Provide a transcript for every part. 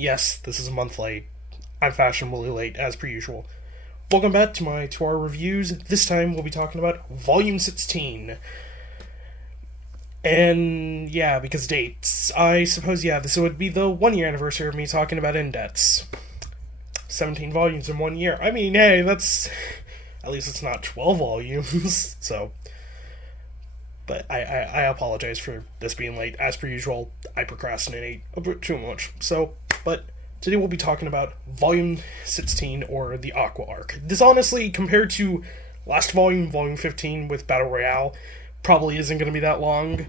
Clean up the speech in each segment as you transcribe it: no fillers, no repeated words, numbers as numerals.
Yes, this is a month late. I'm fashionably late, as per usual. Welcome back to my 2-hour reviews. This time we'll be talking about Volume 16. And yeah, because dates. I suppose, this would be the 1-year anniversary of me talking about Indebts. 17 volumes in 1 year. I mean, hey, that's... At least it's not 12 volumes, so... But I apologize for this being late. As per usual, I procrastinate a bit too much. But today we'll be talking about Volume 16, or the Aqua Arc. This honestly, compared to last volume, Volume 15 with Battle Royale, probably isn't going to be that long.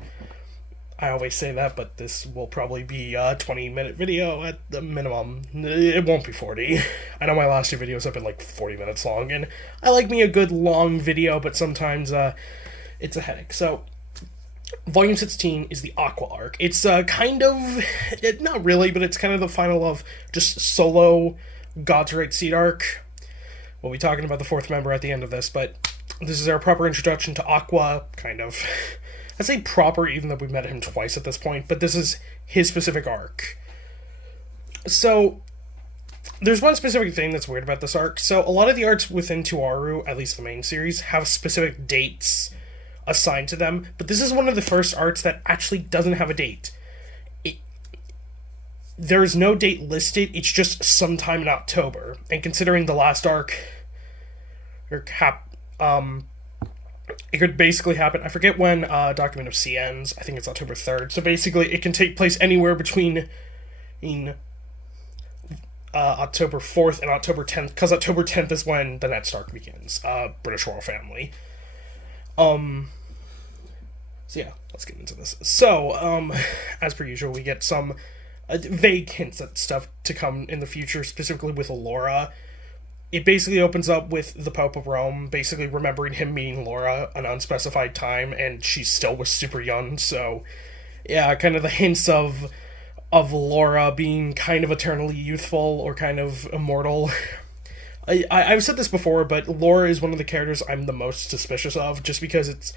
I always say that, but this will probably be a 20-minute video at the minimum. It won't be 40. I know my last two videos have been like 40 minutes long, and I like me a good long video, but sometimes it's a headache. So, Volume 16 is the Aqua Arc. It's kind of, not really, but it's kind of the final of just solo God's Right Seed arc. We'll be talking about the fourth member at the end of this, but this is our proper introduction to Aqua, kind of. I say proper, even though we've met him twice at this point, but this is his specific arc. So, there's one specific thing that's weird about this arc. So, a lot of the arcs within Tuaru, at least the main series, have specific dates assigned to them, but this is one of the first arcs that actually doesn't have a date. There is no date listed, it's just sometime in October, and considering the last arc, it could basically happen, I forget when Document of Sea ends, I think it's October 3rd, so basically it can take place anywhere between October 4th and October 10th, because October 10th is when the next arc begins, British Royal Family. So yeah, let's get into this. So, as per usual, we get some vague hints at stuff to come in the future, specifically with Laura. It basically opens up with the Pope of Rome, basically remembering him meeting Laura an unspecified time, and she still was super young, so yeah, kind of the hints of Laura being kind of eternally youthful, or kind of immortal. I've said this before, but Laura is one of the characters I'm the most suspicious of, just because it's,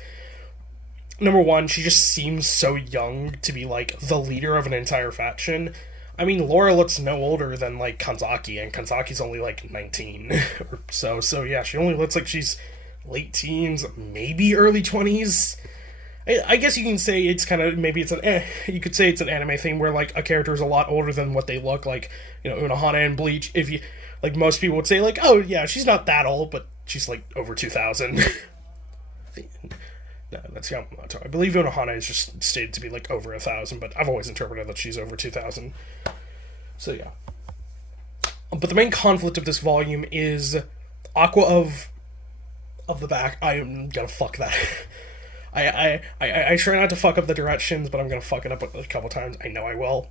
number one, she just seems so young to be, like, the leader of an entire faction. I mean, Laura looks no older than, like, Kanzaki, and Kanzaki's only, like, 19 or so. So, yeah, she only looks like she's late teens, maybe early 20s. I guess you can say it's kind of, maybe it's you could say it's an anime thing where, like, a character is a lot older than what they look like, Unohana and Bleach. If you, like, most people would say, like, oh, yeah, she's not that old, but she's, like, over 2,000. No, that's Yamamoto. I believe Unohana is just stated to be, like, over 1,000, but I've always interpreted that she's over 2,000. So, yeah. But the main conflict of this volume is Aqua of the Back. I am gonna fuck that. I try not to fuck up the directions, but I'm gonna fuck it up a couple times. I know I will.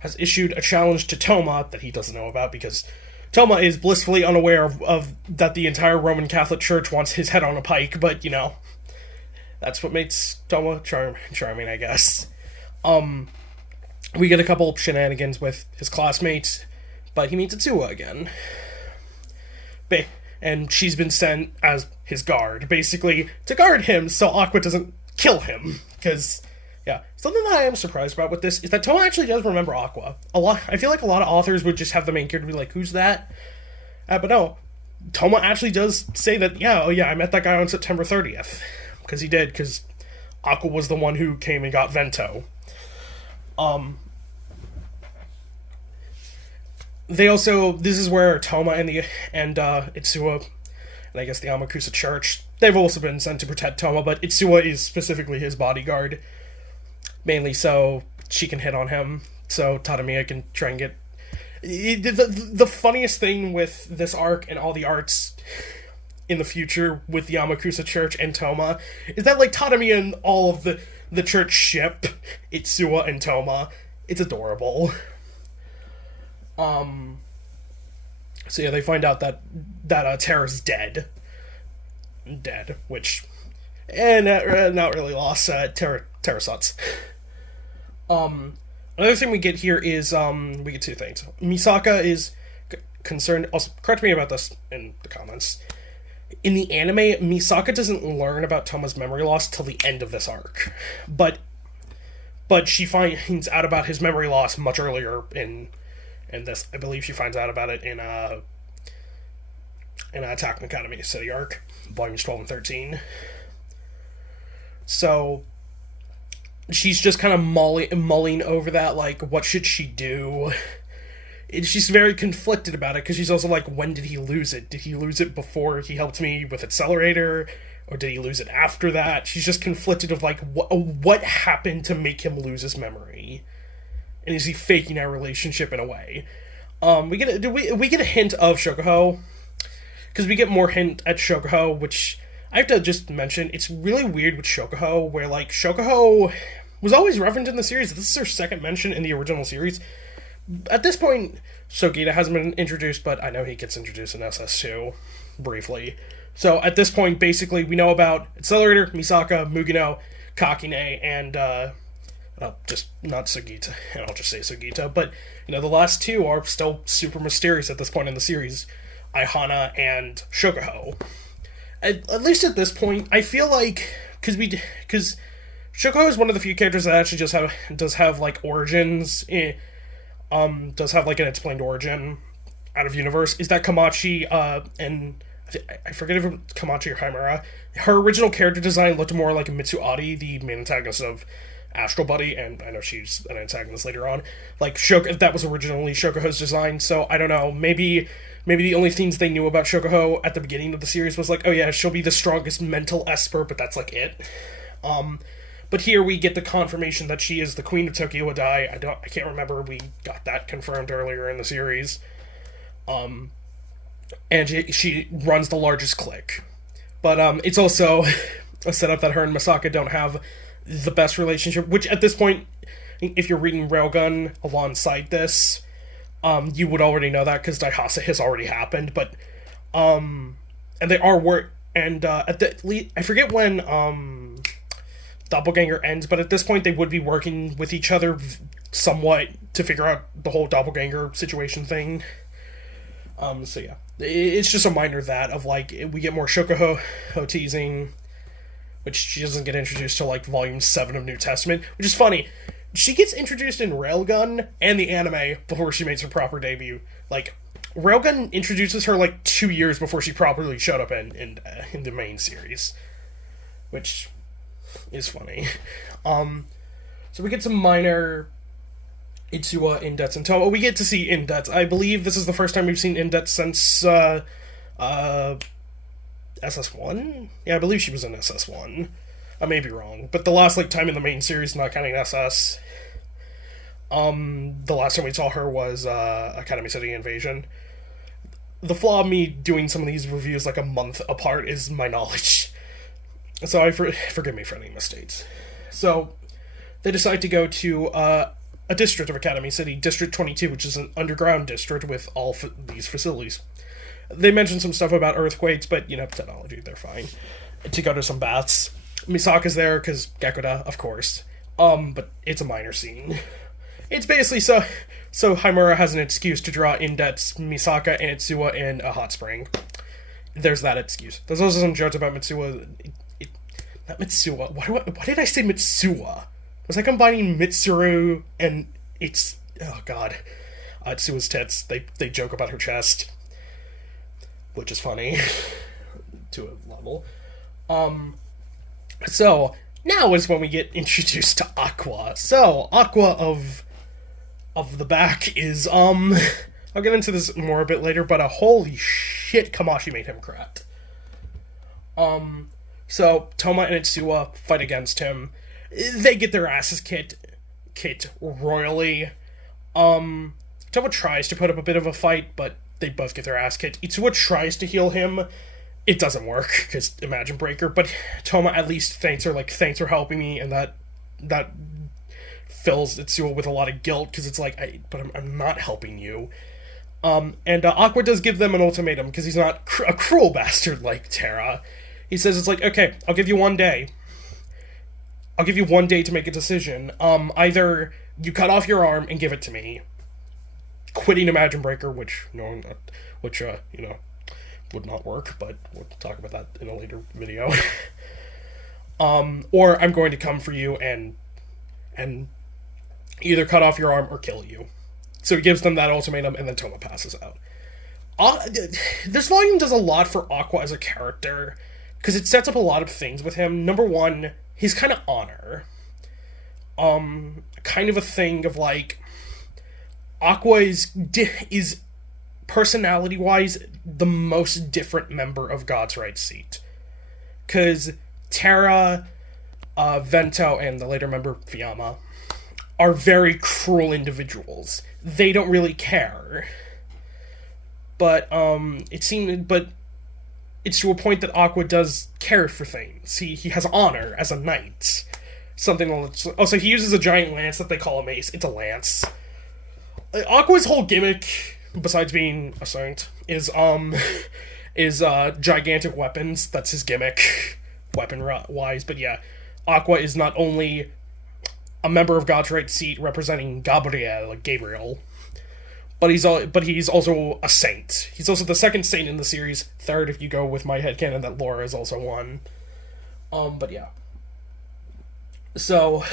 Has issued a challenge to Toma that he doesn't know about, because Toma is blissfully unaware of that the entire Roman Catholic Church wants his head on a pike, but, that's what makes Toma charming, I guess. We get a couple of shenanigans with his classmates, but he meets Itsuwa again. And she's been sent as his guard, basically, to guard him so Aqua doesn't kill him. Because, yeah, something that I am surprised about with this is that Toma actually does remember Aqua. I feel like a lot of authors would just have the main character be like, who's that? But no, Toma actually does say that, I met that guy on September 30th. Because he did, because Aqua was the one who came and got Vento. This is where Toma and Itsuwa, and I guess the Amakusa Church, they've also been sent to protect Toma, but Itsuwa is specifically his bodyguard. Mainly so she can hit on him, so Tadamiya can try and get... The funniest thing with this arc and all the arcs in the future with the Amakusa Church and Toma is that, like, Tadamiya and all of the church ship Itsuwa and Toma. It's adorable. So yeah, they find out that Terra's dead, which, not really lost. Terra sucks. Another thing we get here is we get two things. Misaka is concerned. Also, correct me about this in the comments. In the anime, Misaka doesn't learn about Toma's memory loss till the end of this arc, but she finds out about his memory loss much earlier in And this, I believe she finds out about it in Attack on Academy City arc, volumes 12 and 13. So she's just kind of mulling over that, like, what should she do? And she's very conflicted about it, because she's also like, when did he lose it? Did he lose it before he helped me with Accelerator? Or did he lose it after that? She's just conflicted of, like, what happened to make him lose his memory? And is he faking our relationship in a way? We get a hint of Shokuho, because we get more hint at Shokuho, which I have to just mention, it's really weird with Shokuho, where, like, Shokuho was always referenced in the series. This is her second mention in the original series. At this point, Sogita hasn't been introduced, but I know he gets introduced in SS2, briefly. So, at this point, basically, we know about Accelerator, Misaka, Mugino, Kakine, and, just not Sugita, and I'll just say Sugita, but, the last two are still super mysterious at this point in the series, Aihana and Shokuho. At least at this point, I feel like, because Shokuho is one of the few characters that actually does have, like, origins, does have, like, an explained origin out of universe, is that Kamachi, and I forget if it's Kamachi or Himura, her original character design looked more like Mitsuari, the main antagonist of Astral Buddy, and I know she's an antagonist later on. Like, that was originally Shokuho's design, so I don't know, maybe the only things they knew about Shokuho at the beginning of the series was like, oh yeah, she'll be the strongest mental esper, but that's like it. But here we get the confirmation that she is the Queen of Tokyo Dai. I can't remember, we got that confirmed earlier in the series. And she runs the largest clique. But it's also a setup that her and Misaka don't have the best relationship, which at this point, if you're reading Railgun alongside this, you would already know that, because Daihasa has already happened, but, and they are I forget when, Doppelganger ends, but at this point they would be working with each other somewhat to figure out the whole Doppelganger situation thing. So yeah, it's just a minor that of, like, we get more Shokuho teasing, which she doesn't get introduced to, like, volume 7 of New Testament, which is funny. She gets introduced in Railgun and the anime before she makes her proper debut. Like, Railgun introduces her, like, 2 years before she properly showed up in the main series, which is funny. So we get some minor Itsuwa indets and Tomo. We get to see indets. I believe this is the first time we've seen indets since SS1? Yeah, I believe she was in SS1. I may be wrong, but the last, like, time in the main series, not counting SS, the last time we saw her was Academy City Invasion. The flaw of me doing some of these reviews like a month apart is my knowledge. So forgive me for any mistakes. So they decide to go to a district of Academy City, District 22, which is an underground district with all these facilities. They mention some stuff about earthquakes, but, technology, they're fine. To go to some baths. Misaka's there, because Gekuda, of course. But it's a minor scene. It's basically so Himura has an excuse to draw indets Misaka and Itsuwa in a hot spring. There's that excuse. There's also some jokes about Mitsuwa. Not Mitsuwa. Why did I say Mitsuwa? Was I combining Mitsuru and oh god. Itsuwa's tits. They joke about her chest. Which is funny. To a level. So, now is when we get introduced to Aqua. So, Aqua of the back is, I'll get into this more a bit later, but holy shit, Kamashi made him crap. So, Toma and Itsuwa fight against him. They get their asses kicked royally. Toma tries to put up a bit of a fight, but they both get their ass kicked. Itsuwa tries to heal him. It doesn't work, because Imagine Breaker, but Toma at least thanks her, like, thanks for helping me, and that fills Itsuwa with a lot of guilt, because it's like, I'm not helping you. And Aqua does give them an ultimatum, because he's not a cruel bastard like Terra. He says, it's like, okay, I'll give you 1 day. I'll give you 1 day to make a decision. Either you cut off your arm and give it to me, quitting Imagine Breaker, which would not work, but we'll talk about that in a later video. Or I'm going to come for you and either cut off your arm or kill you. So he gives them that ultimatum, and then Toma passes out. This volume does a lot for Aqua as a character, because it sets up a lot of things with him. Number one, he's kind of honor. Kind of a thing of, like, Aqua is personality-wise the most different member of God's Right Seat. Because Terra, Vento, and the later member, Fiamma, are very cruel individuals. They don't really care. But, it's to a point that Aqua does care for things. He has honor as a knight. Something that's... Also, he uses a giant lance that they call a mace. It's a lance. Aqua's whole gimmick, besides being a saint, is gigantic weapons. That's his gimmick, weapon-wise. But yeah, Aqua is not only a member of God's Right Seat representing Gabriel, but he's also a saint. He's also the second saint in the series, third if you go with my headcanon that Laura is also one. But yeah. So,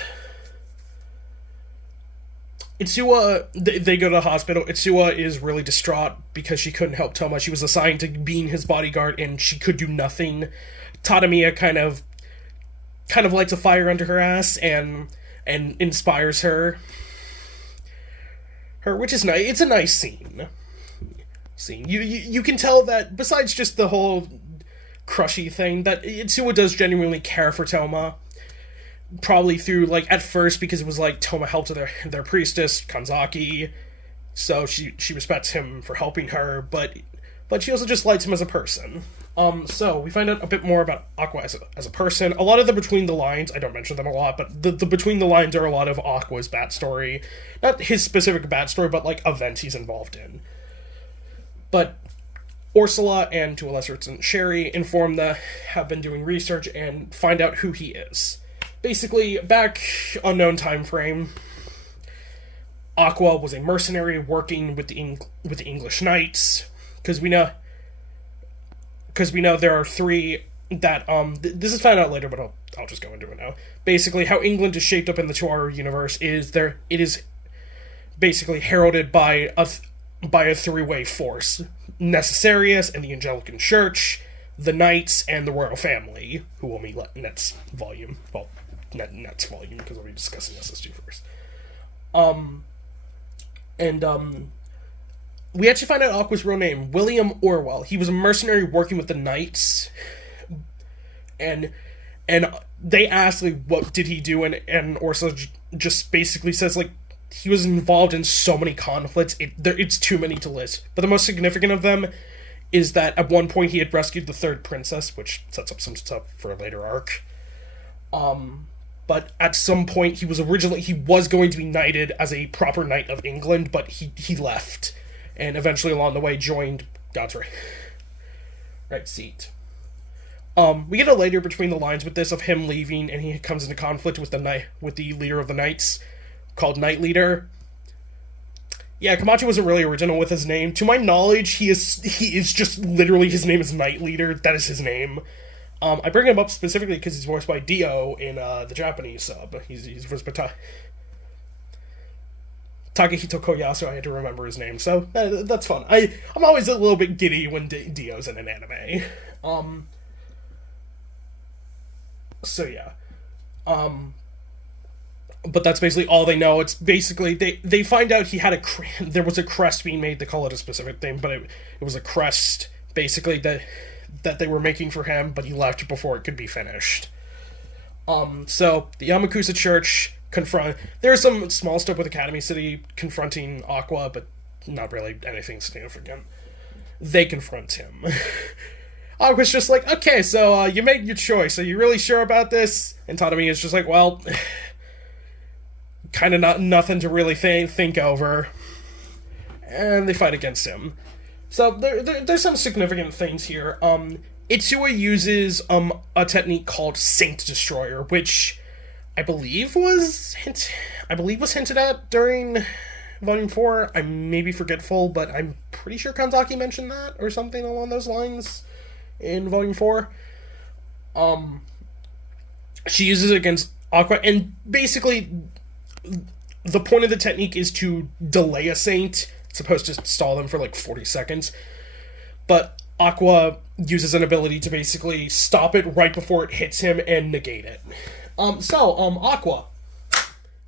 Itsuwa, they go to the hospital. Itsuwa is really distraught because she couldn't help Toma. She was assigned to being his bodyguard, and she could do nothing. Tadamiya kind of lights a fire under her ass and inspires her, which is nice. It's a nice scene. You can tell that, besides just the whole crushy thing, that Itsuwa does genuinely care for Toma. Probably through, like, at first, because it was like Toma helped their priestess, Kanzaki, so she respects him for helping her, but she also just likes him as a person. So we find out a bit more about Aqua as a person. A lot of the between the lines, I don't mention them a lot, but the between the lines are a lot of Aqua's backstory. Not his specific backstory, but, like, events he's involved in. But Ursula, and to a lesser extent Sherry, have been doing research and find out who he is. Basically, back unknown time frame, Aqua was a mercenary working with the English Knights, because we know there are three that this is found out later, but I'll just go into it now. Basically, how England is shaped up in the Tuaru universe is it is basically heralded by a three-way force: Necessarius and the Anglican Church, the Knights, and the royal family, who will meet next volume. Well, next volume, because I'll be discussing SS2 first. We actually find out Aqua's real name, William Orwell. He was a mercenary working with the Knights, and they asked, like, what did he do, and Ursula just basically says, like, he was involved in so many conflicts, it's too many to list. But the most significant of them is that at one point he had rescued the third princess, which sets up some stuff for a later arc. But at some point he was going to be knighted as a proper knight of England, but he left, and eventually along the way joined God's Right Seat. We get a later between the lines with this of him leaving, and he comes into conflict with the leader of the Knights, called Knight Leader. Yeah, Camacho wasn't really original with his name. To my knowledge, he is just literally, his name is Knight Leader. That is his name. I bring him up specifically because he's voiced by Dio in the Japanese sub. He's voiced by Takehito Koyasu. I had to remember his name, so that's fun. I'm always a little bit giddy when Dio's in an anime. So yeah. But that's basically all they know. It's basically, they find out he had there was a crest being made. They call it a specific thing, but it was a crest, basically, that they were making for him, but he left before it could be finished. So, the Yamakusa Church there's some small stuff with Academy City confronting Aqua, but not really anything significant. They confront him. Aqua's just like, okay, so you made your choice. Are you really sure about this? And Tadami is just like, well, kind of nothing to really think over. And they fight against him. So there's some significant things here. Itsuwa uses a technique called Saint Destroyer, which I believe was hinted at during Volume 4. I may be forgetful, but I'm pretty sure Kanzaki mentioned that, or something along those lines, in Volume 4. She uses it against Aqua, and basically the point of the technique is to delay a Saint. It's supposed to stall them for like 40 seconds. But Aqua uses an ability to basically stop it right before it hits him and negate it. Aqua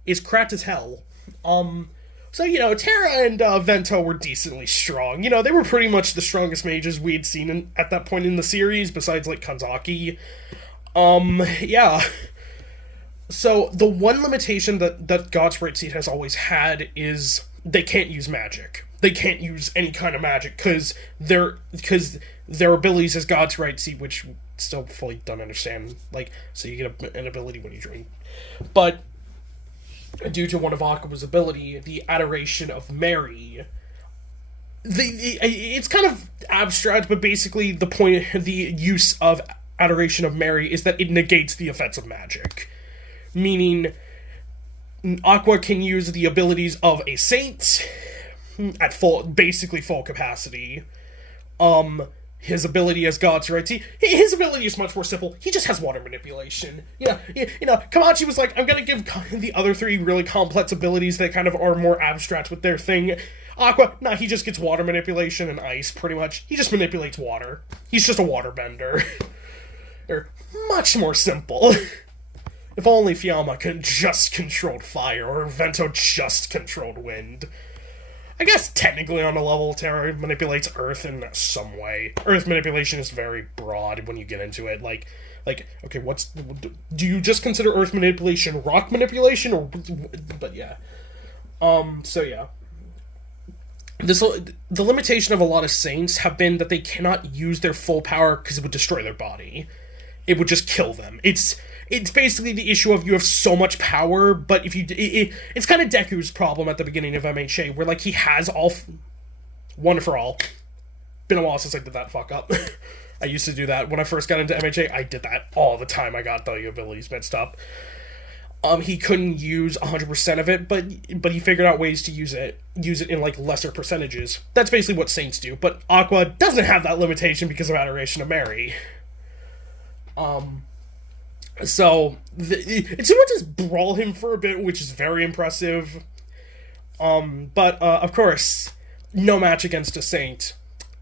is cracked as hell. Terra and Vento were decently strong. They were pretty much the strongest mages we'd seen at that point in the series, besides, like, Kanzaki. Yeah. So, the one limitation that God's Right Seed has always had is they can't use magic. They can't use any kind of magic, because their abilities as God's Right Seed, which still fully don't understand, like, so you get an ability when you join. But due to one of Aqua's ability, the Adoration of Mary, it's kind of abstract, but basically the use of Adoration of Mary is that it negates the effects of magic. Meaning, Aqua can use the abilities of a saint at basically full capacity. His ability as God's Right Seed, his ability is much more simple. He just has water manipulation. Kamachi was like, I'm gonna give the other three really complex abilities that kind of are more abstract with their thing. Aqua, he just gets water manipulation and ice, pretty much. He just manipulates water. He's just a water bender. They're much more simple. If only Fiamma could just controlled fire, or Vento just controlled wind. I guess technically on a level, Terra manipulates Earth in some way. Earth manipulation is very broad when you get into it. Okay, do you just consider Earth manipulation rock manipulation, or? But yeah. Yeah. The limitation of a lot of Saints have been that they cannot use their full power because it would destroy their body. It would just kill them. It's basically the issue of you have so much power, but if you... it's kind of Deku's problem at the beginning of MHA, where, like, he has one for all. Been a while since I did that fuck up. I used to do that. When I first got into MHA, I did that all the time. I got the abilities mixed up. He couldn't use 100% of it, but he figured out ways to use it in, like, lesser percentages. That's basically what Saints do, but Aqua doesn't have that limitation because of Adoration of Mary. So, it's able to just brawl him for a bit, which is very impressive. But of course, no match against a Saint.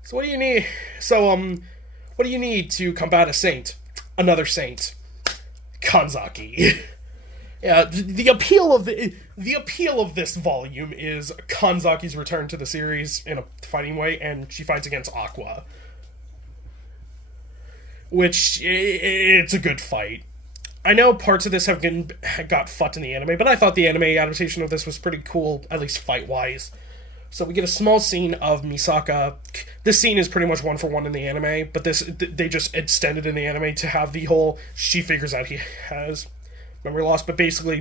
So what do you need? What do you need to combat a Saint? Another Saint. Kanzaki. Yeah, the appeal of this volume is Kanzaki's return to the series in a fighting way, and she fights against Aqua. Which, it's a good fight. I know parts of this got fucked in the anime, but I thought the anime adaptation of this was pretty cool, at least fight-wise. So we get a small scene of Misaka. This scene is pretty much one for one in the anime, but they just extended in the anime to have the whole, she figures out he has memory loss, but basically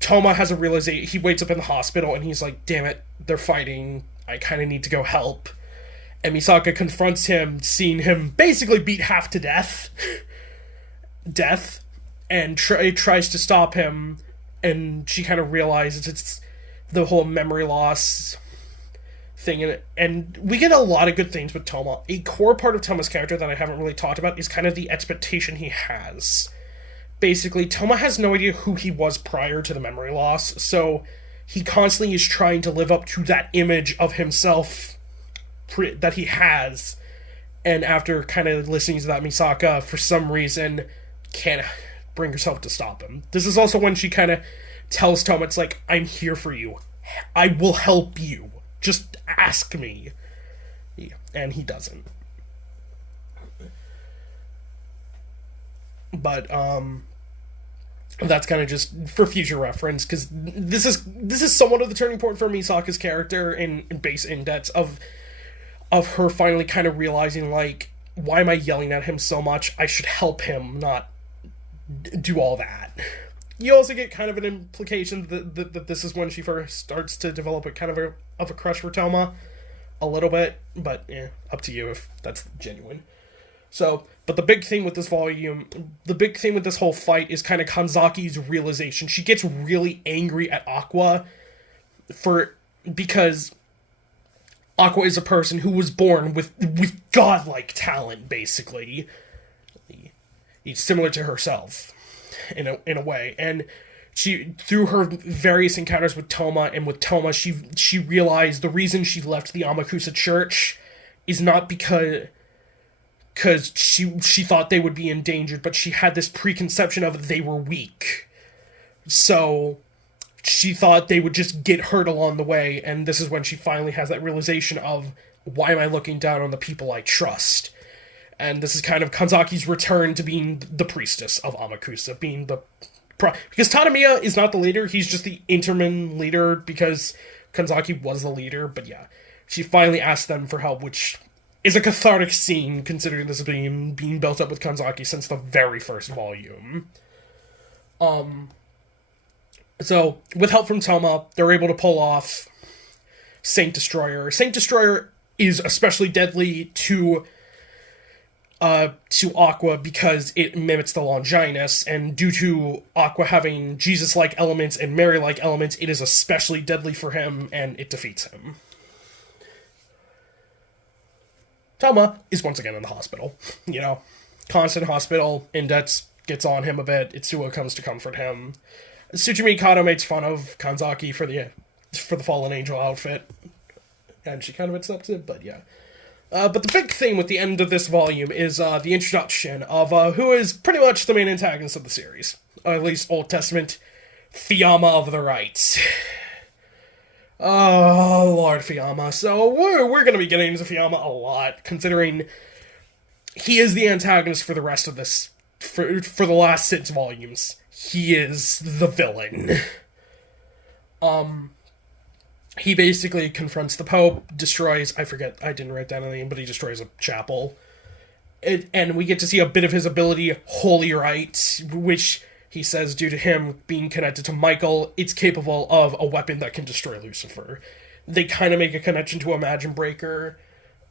Toma has a realization. He wakes up in the hospital and he's like, damn it, they're fighting, I kind of need to go help. And Misaka confronts him, seeing him basically beat half to death, and tries to stop him, and she kind of realizes it's the whole memory loss thing, and we get a lot of good things with Toma. A core part of Toma's character that I haven't really talked about is kind of the expectation he has. Basically, Toma has no idea who he was prior to the memory loss, so he constantly is trying to live up to that image of himself that he has, and after kind of listening to that, Misaka, for some reason, can't bring herself to stop him. This is also when she kind of tells Toma, it's like, I'm here for you. I will help you. Just ask me. Yeah, and he doesn't. But, that's kind of just for future reference, because this is somewhat of the turning point for Misaka's character in base indents of her finally kind of realizing, like, why am I yelling at him so much? I should help him, not do all that. You also get kind of an implication that this is when she first starts to develop a kind of a crush for Toma, a little bit, but up to you if that's genuine. So, but the big thing with this whole fight is kind of Kanzaki's realization. She gets really angry at Aqua because Aqua is a person who was born with godlike talent, basically. He's similar to herself, in a way. And through her various encounters with Toma, and with Toma, she realized the reason she left the Amakusa Church is not because she thought they would be endangered, but she had this preconception of they were weak. So she thought they would just get hurt along the way, and this is when she finally has that realization of, why am I looking down on the people I trust? And this is kind of Kanzaki's return to being the priestess of Amakusa, being the... Because Tadamiya is not the leader, he's just the interim leader, because Kanzaki was the leader, but yeah. She finally asked them for help, which is a cathartic scene, considering this has been being built up with Kanzaki since the very first volume. So, with help from Toma, they're able to pull off Saint Destroyer. Saint Destroyer is especially deadly to Aqua because it mimics the Longinus, and due to Aqua having Jesus-like elements and Mary-like elements, it is especially deadly for him, and it defeats him. Toma is once again in the hospital. You know, constant hospital. Indets gets on him a bit. Itsuo comes to comfort him. Tsuchimi Kato makes fun of Kanzaki for the Fallen Angel outfit, and she kind of accepts it, but yeah. But the big thing with the end of this volume is the introduction of who is pretty much the main antagonist of the series. At least Old Testament, Fiamma of the Rites. Oh, Lord Fiamma. So we're going to be getting into Fiamma a lot, considering he is the antagonist for the rest of this, for the last 6 volumes. He is the villain. He basically confronts the Pope, destroys, I didn't write down anything, but he destroys a chapel. And we get to see a bit of his ability, Holy Rite, which he says, due to him being connected to Michael, it's capable of a weapon that can destroy Lucifer. They kind of make a connection to Imagine Breaker,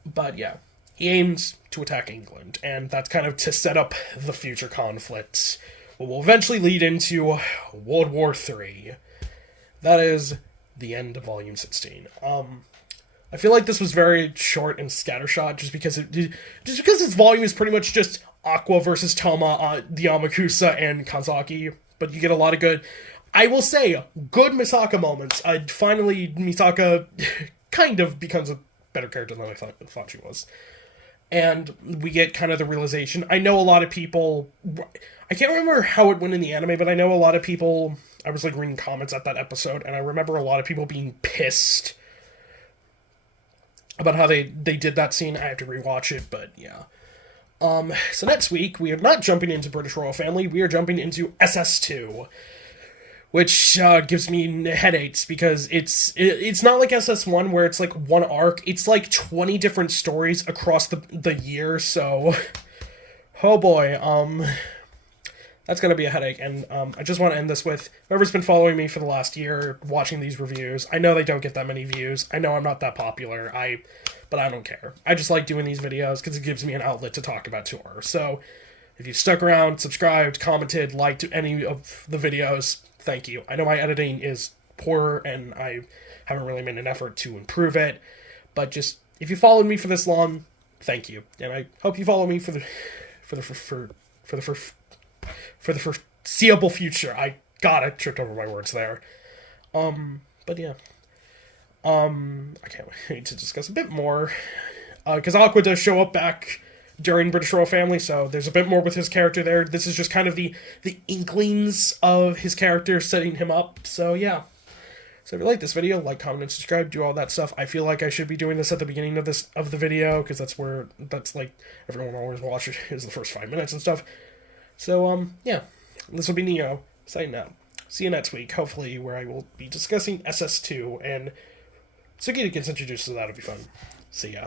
but yeah. He aims to attack England, and that's kind of to set up the future conflict, what will eventually lead into World War III. That is the end of Volume 16. I feel like this was very short and scattershot, just because this volume is pretty much just Aqua versus Toma, the Amakusa, and Kanzaki, but you get a lot of good, I will say, good Misaka moments. Finally, Misaka kind of becomes a better character than I thought she was. And we get kind of the realization. I know a lot of people... I can't remember how it went in the anime, but I know a lot of people... I was, reading comments at that episode, and I remember a lot of people being pissed about how they did that scene. I have to rewatch it, but yeah. So next week, we are not jumping into British Royal Family, we are jumping into SS2. Which gives me headaches, because it's not like SS1 where it's one arc. It's 20 different stories across the year, so... Oh boy, that's gonna be a headache, and I just want to end this with, whoever's been following me for the last year, watching these reviews, I know they don't get that many views, I know I'm not that popular, but I don't care. I just like doing these videos, because it gives me an outlet to talk about tour. So, if you've stuck around, subscribed, commented, liked any of the videos, thank you. I know my editing is poor, and I haven't really made an effort to improve it, but just, if you followed me for this long, thank you. And I hope you follow me for the foreseeable future. I tripped over my words there. But yeah. I can't wait to discuss a bit more, because Aqua does show up back during British Royal Family, so there's a bit more with his character there. This is just kind of the inklings of his character setting him up, so yeah. So if you like this video, like, comment, and subscribe, do all that stuff. I feel like I should be doing this at the beginning of the video, because that's everyone always watches, is the first 5 minutes and stuff. So, yeah. This will be Neo, signing out. See you next week, hopefully, where I will be discussing SS2, and Sugita gets introduced, so that'll be fun. See ya.